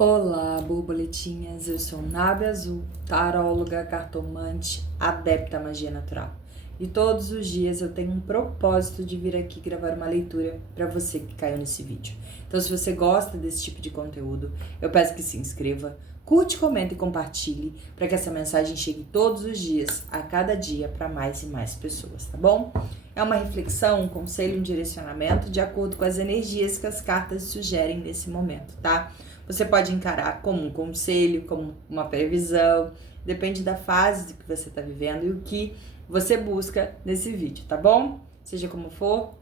Olá, borboletinhas! Eu sou Nábia Azul, taróloga, cartomante, adepta à magia natural. E todos os dias eu tenho um propósito de vir aqui gravar uma leitura para você que caiu nesse vídeo. Então, se você gosta desse tipo de conteúdo, eu peço que se inscreva, curte, comenta e compartilhe para que essa mensagem chegue todos os dias, a cada dia, para mais e mais pessoas, tá bom? É uma reflexão, um conselho, um direcionamento de acordo com as energias que as cartas sugerem nesse momento, tá? Você pode encarar como um conselho, como uma previsão, depende da fase que você está vivendo e o que você busca nesse vídeo, tá bom? Seja como for,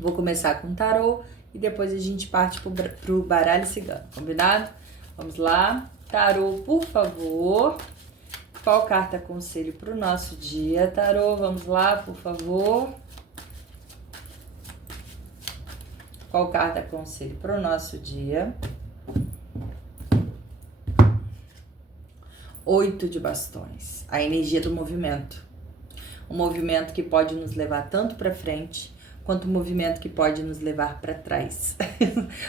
vou começar com o tarô e depois a gente parte pro baralho cigano, combinado? Vamos lá, tarô, por favor. Qual carta conselho para o nosso dia, tarô? Vamos lá, por favor. Qual carta conselho para o nosso dia? 8 de bastões, a energia do movimento. Um movimento que pode nos levar tanto para frente, quanto um movimento que pode nos levar para trás.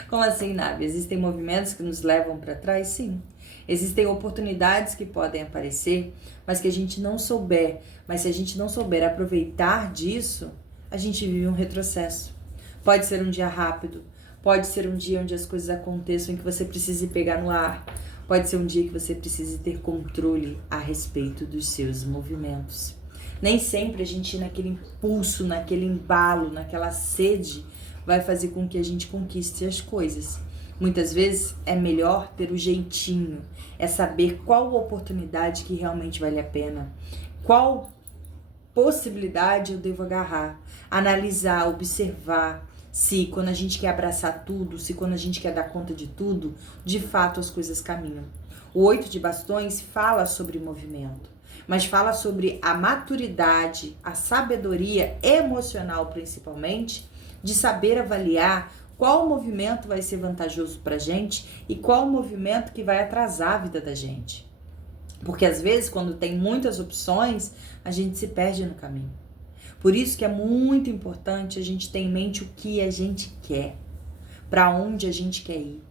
Como assim, Nábia? Existem movimentos que nos levam para trás? Sim. Existem oportunidades que podem aparecer, mas que a gente não souber. Mas se a gente não souber aproveitar disso, a gente vive um retrocesso. Pode ser um dia rápido, pode ser um dia onde as coisas aconteçam em que você precise pegar no ar. Pode ser um dia que você precise ter controle a respeito dos seus movimentos. Nem sempre a gente ir naquele impulso, naquele embalo, naquela sede, vai fazer com que a gente conquiste as coisas. Muitas vezes é melhor ter o jeitinho, é saber qual oportunidade que realmente vale a pena, qual possibilidade eu devo agarrar, analisar, observar, se quando a gente quer abraçar tudo, se quando a gente quer dar conta de tudo, de fato as coisas caminham. O 8 de bastões fala sobre movimento, mas fala sobre a maturidade, a sabedoria emocional principalmente, de saber avaliar qual movimento vai ser vantajoso pra gente e qual movimento que vai atrasar a vida da gente. Porque às vezes, quando tem muitas opções, a gente se perde no caminho. Por isso que é muito importante a gente ter em mente o que a gente quer, para onde a gente quer ir,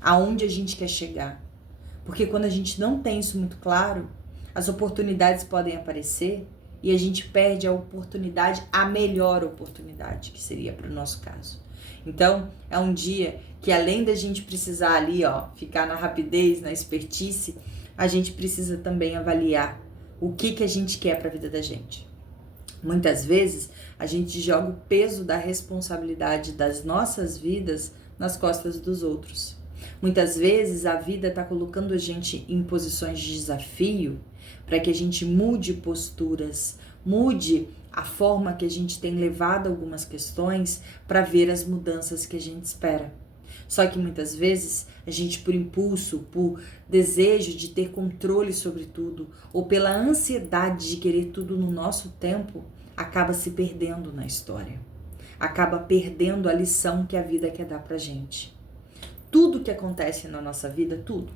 aonde a gente quer chegar. Porque quando a gente não tem isso muito claro, as oportunidades podem aparecer e a gente perde a oportunidade, a melhor oportunidade, que seria para o nosso caso. Então, é um dia que além da gente precisar ali, ficar na rapidez, na expertise, a gente precisa também avaliar o que a gente quer para a vida da gente. Muitas vezes, a gente joga o peso da responsabilidade das nossas vidas nas costas dos outros. Muitas vezes, a vida está colocando a gente em posições de desafio para que a gente mude posturas, mude a forma que a gente tem levado algumas questões para ver as mudanças que a gente espera. Só que muitas vezes a gente, por impulso, por desejo de ter controle sobre tudo, ou pela ansiedade de querer tudo no nosso tempo, acaba se perdendo na história. Acaba perdendo a lição que a vida quer dar pra gente. Tudo que acontece na nossa vida, tudo.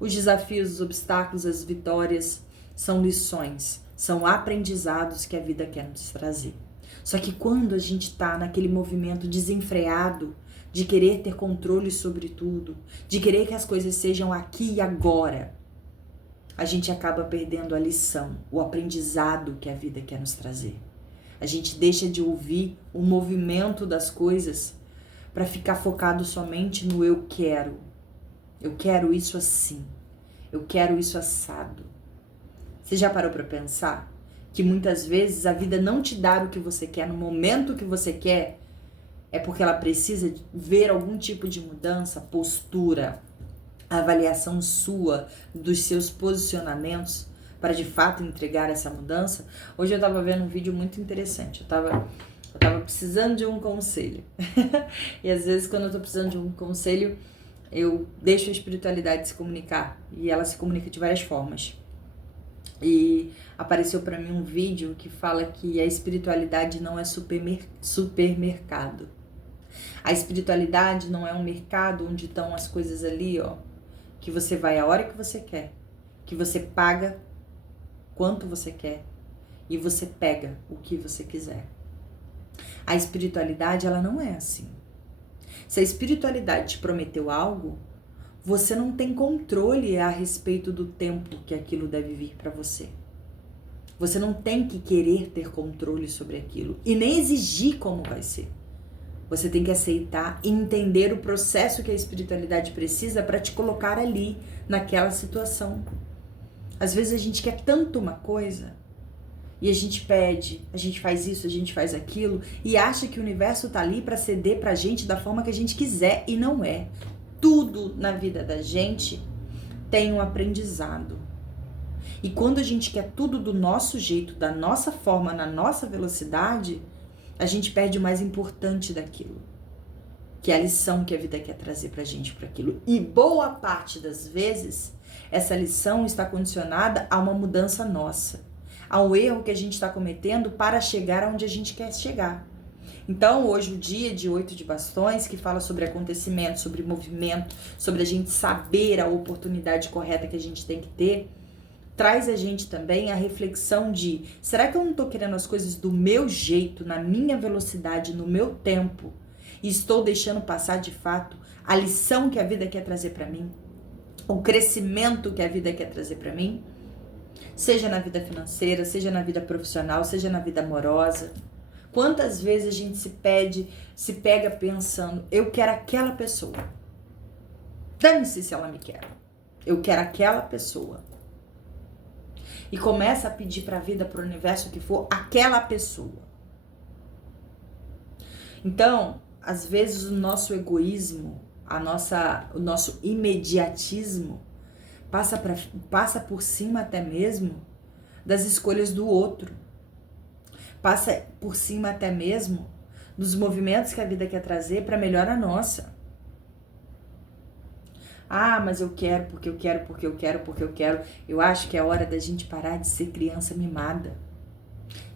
Os desafios, os obstáculos, as vitórias, são lições, são aprendizados que a vida quer nos trazer. Só que quando a gente está naquele movimento desenfreado, de querer ter controle sobre tudo, de querer que as coisas sejam aqui e agora, a gente acaba perdendo a lição, o aprendizado que a vida quer nos trazer. A gente deixa de ouvir o movimento das coisas para ficar focado somente no eu quero. Eu quero isso assim. Eu quero isso assado. Você já parou para pensar que muitas vezes a vida não te dá o que você quer no momento que você quer? É porque ela precisa ver algum tipo de mudança, postura, avaliação sua dos seus posicionamentos para de fato entregar essa mudança. Hoje eu estava vendo um vídeo muito interessante. Eu tava precisando de um conselho. E às vezes quando eu tô precisando de um conselho, eu deixo a espiritualidade se comunicar. E ela se comunica de várias formas. E apareceu para mim um vídeo que fala que a espiritualidade não é supermercado. A espiritualidade não é um mercado onde estão as coisas ali, que você vai a hora que você quer, que você paga quanto você quer e você pega o que você quiser. A espiritualidade, ela não é assim. Se a espiritualidade te prometeu algo, você não tem controle a respeito do tempo que aquilo deve vir para você. Você não tem que querer ter controle sobre aquilo e nem exigir como vai ser. Você tem que aceitar e entender o processo que a espiritualidade precisa para te colocar ali, naquela situação. Às vezes a gente quer tanto uma coisa e a gente pede, a gente faz isso, a gente faz aquilo e acha que o universo tá ali para ceder pra gente da forma que a gente quiser e não é. Tudo na vida da gente tem um aprendizado. E quando a gente quer tudo do nosso jeito, da nossa forma, na nossa velocidade, a gente perde o mais importante daquilo, que é a lição que a vida quer trazer pra gente para aquilo. E boa parte das vezes, essa lição está condicionada a uma mudança nossa, ao erro que a gente está cometendo para chegar aonde a gente quer chegar. Então, hoje, o dia de 8 de bastões, que fala sobre acontecimento, sobre movimento, sobre a gente saber a oportunidade correta que a gente tem que ter, traz a gente também a reflexão de, será que eu não estou querendo as coisas do meu jeito, na minha velocidade, no meu tempo, e estou deixando passar de fato a lição que a vida quer trazer para mim, o crescimento que a vida quer trazer para mim, seja na vida financeira, seja na vida profissional, seja na vida amorosa. Quantas vezes a gente se pega pensando, eu quero aquela pessoa. Dane-se se ela me quer. Eu quero aquela pessoa. E começa a pedir para a vida, para o universo que for, aquela pessoa. Então, às vezes o nosso egoísmo, o nosso imediatismo passa por cima até mesmo das escolhas do outro. Passa por cima até mesmo dos movimentos que a vida quer trazer para melhorar a nossa. Ah, mas eu quero, porque eu quero, porque eu quero, porque eu quero. Eu acho que é hora da gente parar de ser criança mimada.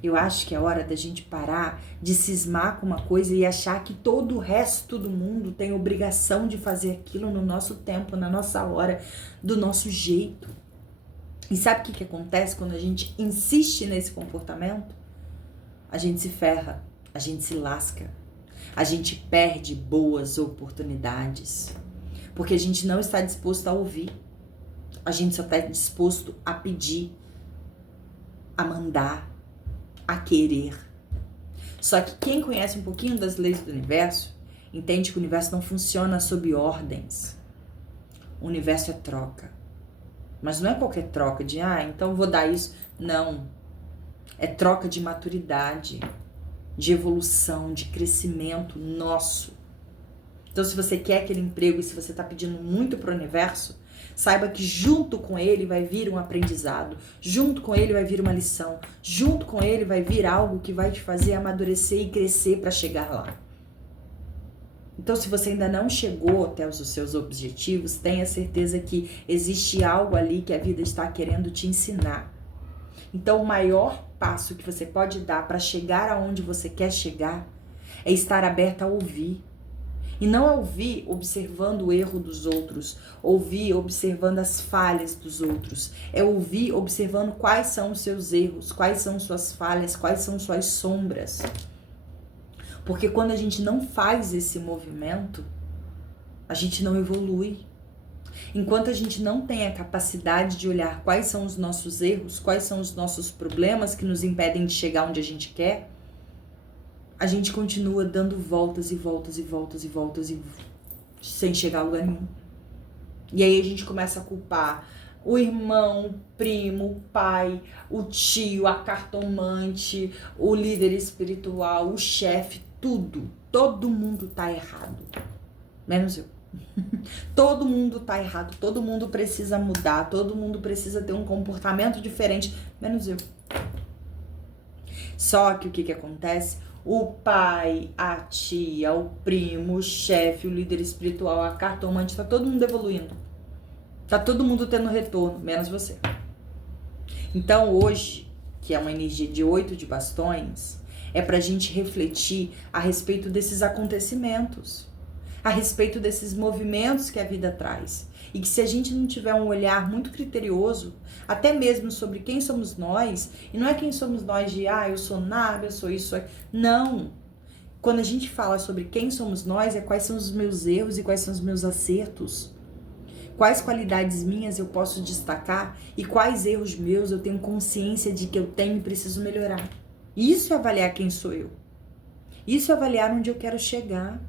Eu acho que é hora da gente parar de cismar com uma coisa e achar que todo o resto do mundo tem obrigação de fazer aquilo no nosso tempo, na nossa hora, do nosso jeito. E sabe o que acontece quando a gente insiste nesse comportamento? A gente se ferra, a gente se lasca, a gente perde boas oportunidades, porque a gente não está disposto a ouvir, a gente só está disposto a pedir, a mandar, a querer. Só que quem conhece um pouquinho das leis do universo, entende que o universo não funciona sob ordens. O universo é troca. Mas não é qualquer troca de, então vou dar isso. Não. É troca de maturidade, de evolução, de crescimento nosso. Então, se você quer aquele emprego e se você está pedindo muito para o universo, saiba que junto com ele vai vir um aprendizado, junto com ele vai vir uma lição, junto com ele vai vir algo que vai te fazer amadurecer e crescer para chegar lá. Então, se você ainda não chegou até os seus objetivos, tenha certeza que existe algo ali que a vida está querendo te ensinar. Então, o maior passo que você pode dar para chegar aonde você quer chegar é estar aberta a ouvir. E não ouvir observando o erro dos outros, ouvir observando as falhas dos outros. É ouvir observando quais são os seus erros, quais são suas falhas, quais são suas sombras. Porque quando a gente não faz esse movimento, a gente não evolui. Enquanto a gente não tem a capacidade de olhar quais são os nossos erros, quais são os nossos problemas que nos impedem de chegar onde a gente quer, a gente continua dando voltas e voltas e voltas e voltas e sem chegar a lugar nenhum. E aí a gente começa a culpar o irmão, o primo, o pai, o tio, a cartomante, o líder espiritual, o chefe, tudo. Todo mundo tá errado. Menos eu. Todo mundo tá errado, todo mundo precisa mudar, todo mundo precisa ter um comportamento diferente, menos eu. Só que o que acontece? O pai, a tia, o primo, o chefe, o líder espiritual, a cartomante, tá todo mundo evoluindo. Tá todo mundo tendo retorno, menos você. Então hoje, que é uma energia de 8 de bastões, é pra gente refletir a respeito desses acontecimentos, a respeito desses movimentos que a vida traz. E que se a gente não tiver um olhar muito criterioso, até mesmo sobre quem somos nós, e não é quem somos nós de, eu sou nada, eu sou isso, não. Quando a gente fala sobre quem somos nós, é quais são os meus erros e quais são os meus acertos. Quais qualidades minhas eu posso destacar e quais erros meus eu tenho consciência de que eu tenho e preciso melhorar. Isso é avaliar quem sou eu. Isso é avaliar onde eu quero chegar.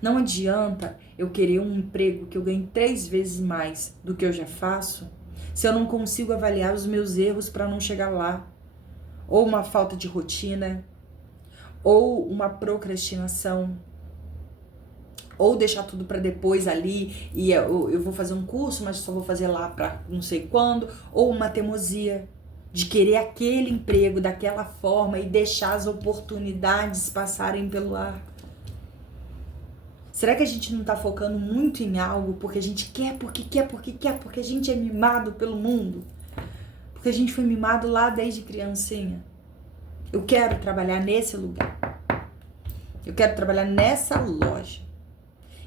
Não adianta eu querer um emprego que eu ganhe 3 vezes mais do que eu já faço, se eu não consigo avaliar os meus erros para não chegar lá. Ou uma falta de rotina, ou uma procrastinação, ou deixar tudo para depois ali, e eu vou fazer um curso, mas só vou fazer lá para não sei quando, ou uma teimosia de querer aquele emprego daquela forma e deixar as oportunidades passarem pelo ar. Será que a gente não tá focando muito em algo porque a gente quer, porque a gente é mimado pelo mundo? Porque a gente foi mimado lá desde criancinha. Eu quero trabalhar nesse lugar. Eu quero trabalhar nessa loja.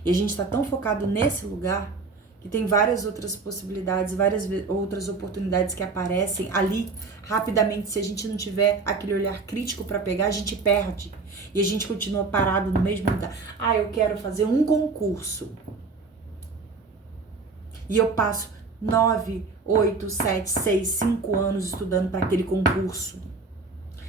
E a gente tá tão focado nesse lugar que tem várias outras possibilidades, várias outras oportunidades que aparecem ali rapidamente. Se a gente não tiver aquele olhar crítico para pegar, a gente perde. E a gente continua parado no mesmo lugar. Ah, eu quero fazer um concurso. E eu passo 9, 8, 7, 6, 5 anos estudando para aquele concurso.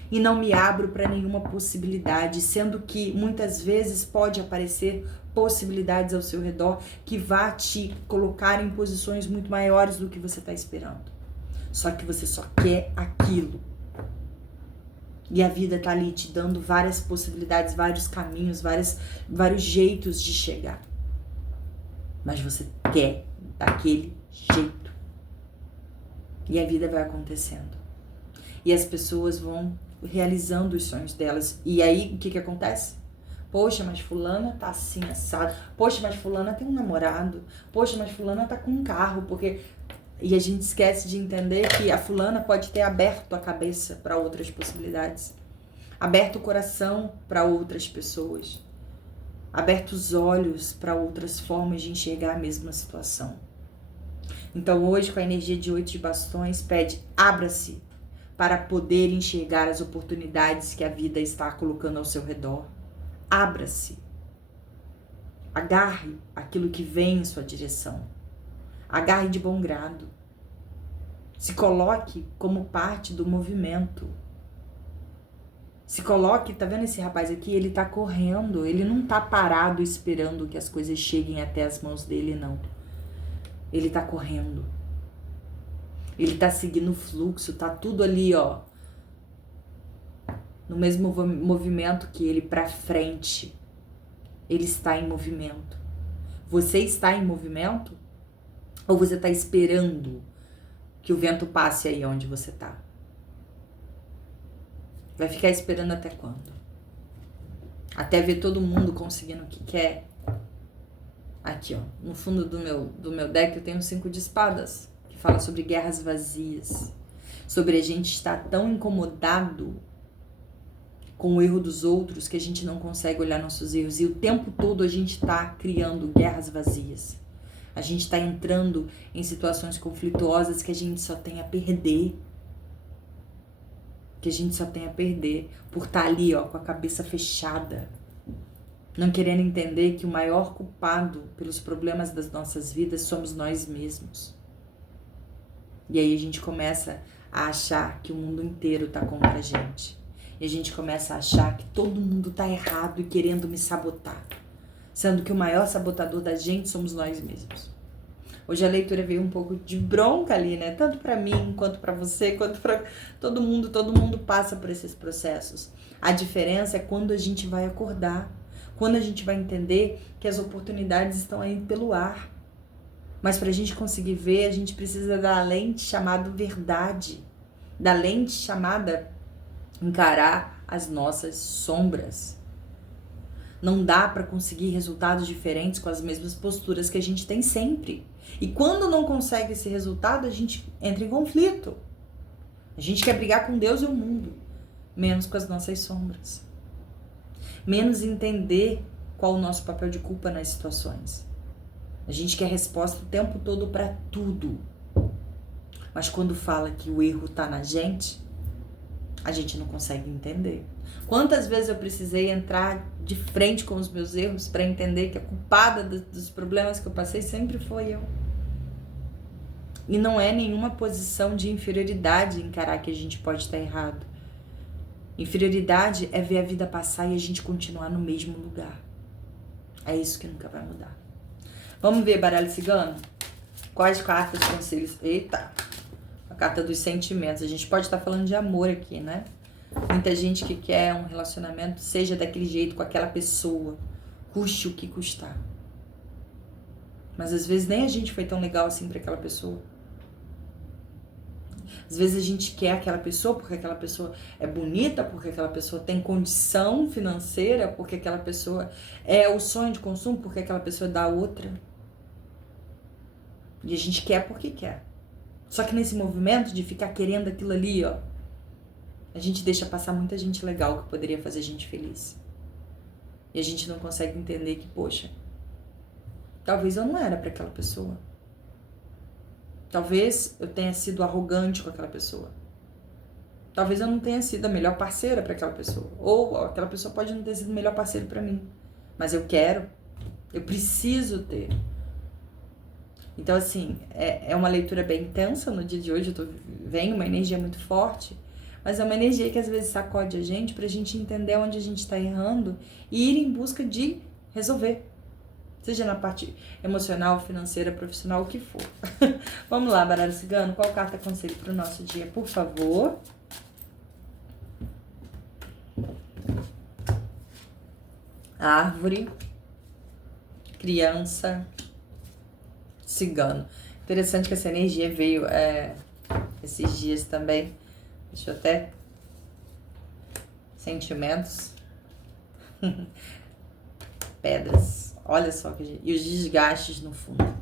E não me abro para nenhuma possibilidade, sendo que muitas vezes pode aparecer possibilidades ao seu redor que vá te colocar em posições muito maiores do que você está esperando. Só que você só quer aquilo. E a vida tá ali te dando várias possibilidades, vários caminhos, vários jeitos de chegar. Mas você quer daquele jeito. E a vida vai acontecendo. E as pessoas vão realizando os sonhos delas. E aí, o que acontece? Poxa, mas fulana tá assim, assado. Poxa, mas fulana tem um namorado. Poxa, mas fulana tá com um carro, porque... E a gente esquece de entender que a fulana pode ter aberto a cabeça para outras possibilidades. Aberto o coração para outras pessoas. Aberto os olhos para outras formas de enxergar a mesma situação. Então hoje, com a energia de 8 de bastões, pede, abra-se para poder enxergar as oportunidades que a vida está colocando ao seu redor. Abra-se. Agarre aquilo que vem em sua direção. Agarre de bom grado. Se coloque como parte do movimento. Se coloque, tá vendo esse rapaz aqui? Ele tá correndo, ele não tá parado esperando que as coisas cheguem até as mãos dele, não. Ele tá correndo. Ele tá seguindo o fluxo, tá tudo ali, ó. No mesmo movimento que ele, pra frente. Ele está em movimento. Você está em movimento? Ou você tá esperando que o vento passe aí onde você tá? Vai ficar esperando até quando? Até ver todo mundo conseguindo o que quer? Aqui, ó, no fundo do meu deck eu tenho um 5 de espadas, que fala sobre guerras vazias, sobre a gente estar tão incomodado com o erro dos outros que a gente não consegue olhar nossos erros, e o tempo todo a gente tá criando guerras vazias. A gente tá entrando em situações conflituosas que a gente só tem a perder. Que a gente só tem a perder por estar ali, ó, com a cabeça fechada, não querendo entender que o maior culpado pelos problemas das nossas vidas somos nós mesmos. E aí a gente começa a achar que o mundo inteiro tá contra a gente. E a gente começa a achar que todo mundo tá errado e querendo me sabotar, sendo que o maior sabotador da gente somos nós mesmos. Hoje a leitura veio um pouco de bronca ali, né? Tanto para mim, quanto para você, quanto para todo mundo passa por esses processos. A diferença é quando a gente vai acordar, quando a gente vai entender que as oportunidades estão aí pelo ar. Mas para a gente conseguir ver, a gente precisa da lente chamada verdade, da lente chamada encarar as nossas sombras. Não dá para conseguir resultados diferentes com as mesmas posturas que a gente tem sempre. E quando não consegue esse resultado, a gente entra em conflito. A gente quer brigar com Deus e o mundo, menos com as nossas sombras. Menos entender qual o nosso papel de culpa nas situações. A gente quer resposta o tempo todo para tudo. Mas quando fala que o erro tá na gente, A gente não consegue entender. Quantas vezes eu precisei entrar de frente com os meus erros para entender que a culpada dos problemas que eu passei sempre foi eu. E não é nenhuma posição de inferioridade encarar que a gente pode estar errado. Inferioridade é ver a vida passar e a gente continuar no mesmo lugar. É isso que nunca vai mudar. Vamos ver, baralho cigano? Quais cartas, conselhos? Eita! A carta dos sentimentos. A gente pode estar falando de amor aqui, né? Muita gente que quer um relacionamento seja daquele jeito com aquela pessoa, custe o que custar. Mas às vezes nem a gente foi tão legal assim para aquela pessoa. Às vezes a gente quer aquela pessoa porque aquela pessoa é bonita, porque aquela pessoa tem condição financeira, porque aquela pessoa é o sonho de consumo, porque aquela pessoa dá outra. E a gente quer porque quer. Só que nesse movimento de ficar querendo aquilo ali, ó, a gente deixa passar muita gente legal que poderia fazer a gente feliz. E a gente não consegue entender que, poxa, talvez eu não era para aquela pessoa. Talvez eu tenha sido arrogante com aquela pessoa. Talvez eu não tenha sido a melhor parceira para aquela pessoa. Ou aquela pessoa pode não ter sido o melhor parceiro para mim. Mas eu quero. Eu preciso ter. Então, assim, é uma leitura bem intensa no dia de hoje. Vem uma energia muito forte. Mas é uma energia que às vezes sacode a gente pra gente entender onde a gente está errando e ir em busca de resolver. Seja na parte emocional, financeira, profissional, o que for. Vamos lá, baralho cigano. Qual carta conselho para o nosso dia, por favor? Árvore, criança, cigano. Interessante que essa energia veio esses dias também. Deixa eu até... Sentimentos. Pedras. Olha só que... E os desgastes no fundo.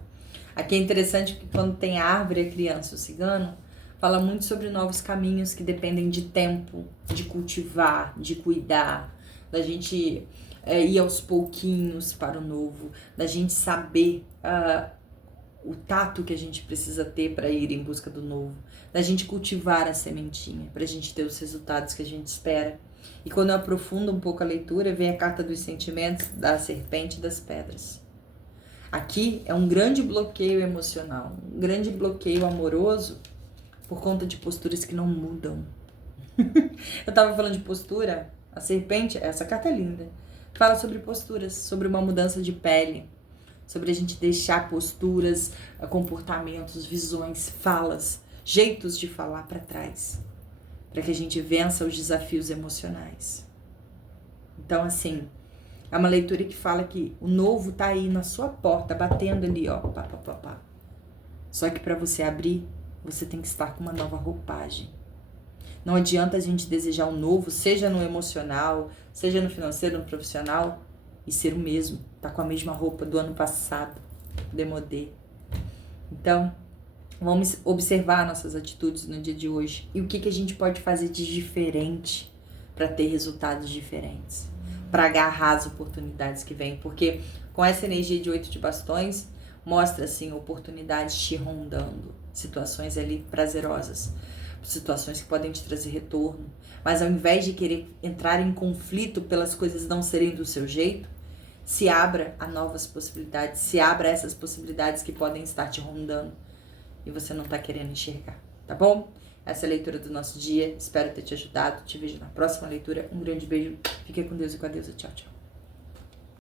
Aqui é interessante que quando tem a árvore, a criança, o cigano, fala muito sobre novos caminhos que dependem de tempo, de cultivar, de cuidar, da gente ir aos pouquinhos para o novo, da gente saber o tato que a gente precisa ter para ir em busca do novo, da gente cultivar a sementinha, para a gente ter os resultados que a gente espera. E quando eu aprofundo um pouco a leitura, vem a carta dos sentimentos, da serpente e das pedras. Aqui é um grande bloqueio emocional, um grande bloqueio amoroso por conta de posturas que não mudam. Eu tava falando de postura, a serpente, essa carta é linda, fala sobre posturas, sobre uma mudança de pele, sobre a gente deixar posturas, comportamentos, visões, falas, jeitos de falar para trás, para que a gente vença os desafios emocionais. Então, assim, é uma leitura que fala que o novo tá aí na sua porta, batendo ali, ó, pá, pá, pá, pá. Só que para você abrir, você tem que estar com uma nova roupagem. Não adianta a gente desejar o novo, seja no emocional, seja no financeiro, no profissional, e ser o mesmo, tá com a mesma roupa do ano passado, demodê. Então, vamos observar nossas atitudes no dia de hoje e o que a gente pode fazer de diferente para ter resultados diferentes, para agarrar as oportunidades que vêm, porque com essa energia de 8 de bastões, mostra assim oportunidades te rondando, situações ali prazerosas, situações que podem te trazer retorno, mas ao invés de querer entrar em conflito pelas coisas não serem do seu jeito, se abra a novas possibilidades, se abra a essas possibilidades que podem estar te rondando e você não está querendo enxergar, tá bom? Essa é a leitura do nosso dia, espero ter te ajudado, te vejo na próxima leitura, um grande beijo, fique com Deus e com a deusa, tchau, tchau.